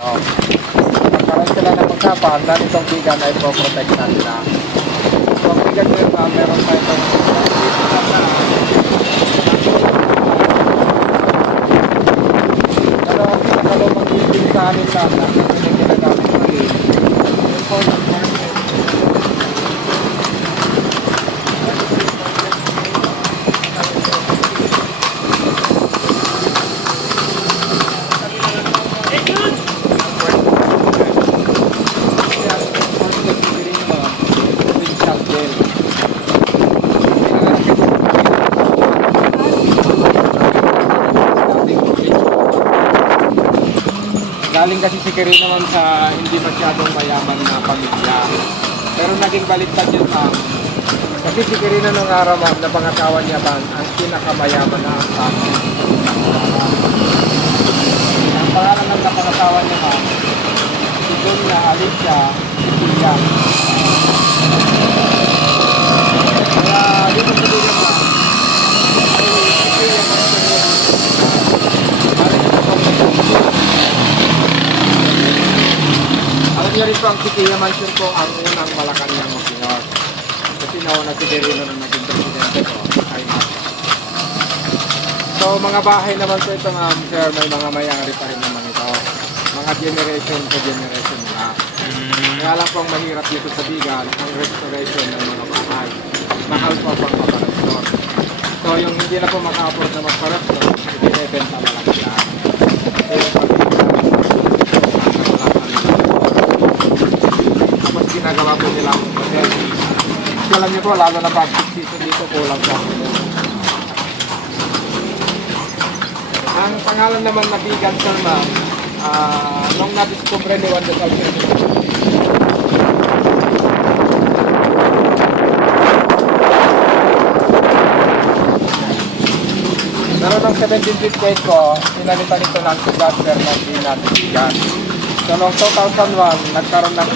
Oh. Magkaroon sila ng usapan dahil itong bigan ay pro-protect na nila. Itong bigan nila na meron tayo itong pero ang pinakalumang building sa amin lang na ginagamit mali. Yung po ng market. Galing kasi si Kirino naman sa hindi masyadong mayaman na pamilya. Pero naging baliktad yun, ma'am. Kasi si Kirino nung araw, ma'am, na pangasawa niya bang ang pinakamayaman na ang family. Ang pangalan ng napangasawa niya, ma'am, si Dunya Alicia Sicilia. Kaya dito sa Dunya, ma'am, alam niyo rin po ang Sicilia Mansion po ang unang Malacanang Monsignor. Kasi nauna si Quirino na naging presidente ko ay so mga bahay naman po ito nga, sir, may mga mayari pa rin naman ito. Mga generation to generation na. Kaya lang po ang mahirap dito sa Bigan ang restoration ng mga bahay. Mahal po pang maparastor. So yung hindi na po maka-afford na magparastor, ibinibenta na lang sila. Ginagawa po nila ang hotel. Alam niyo po, lalo na pag season dito, kulang po. Ang pangalan naman na Bigan, sir, ma'am, nung na-discover ni Juan de Salcedo. Pero nung 1758 ko, pinalitan ito ng Sugar Fernandina de Bigan. So noong 2001, nagkaroon ng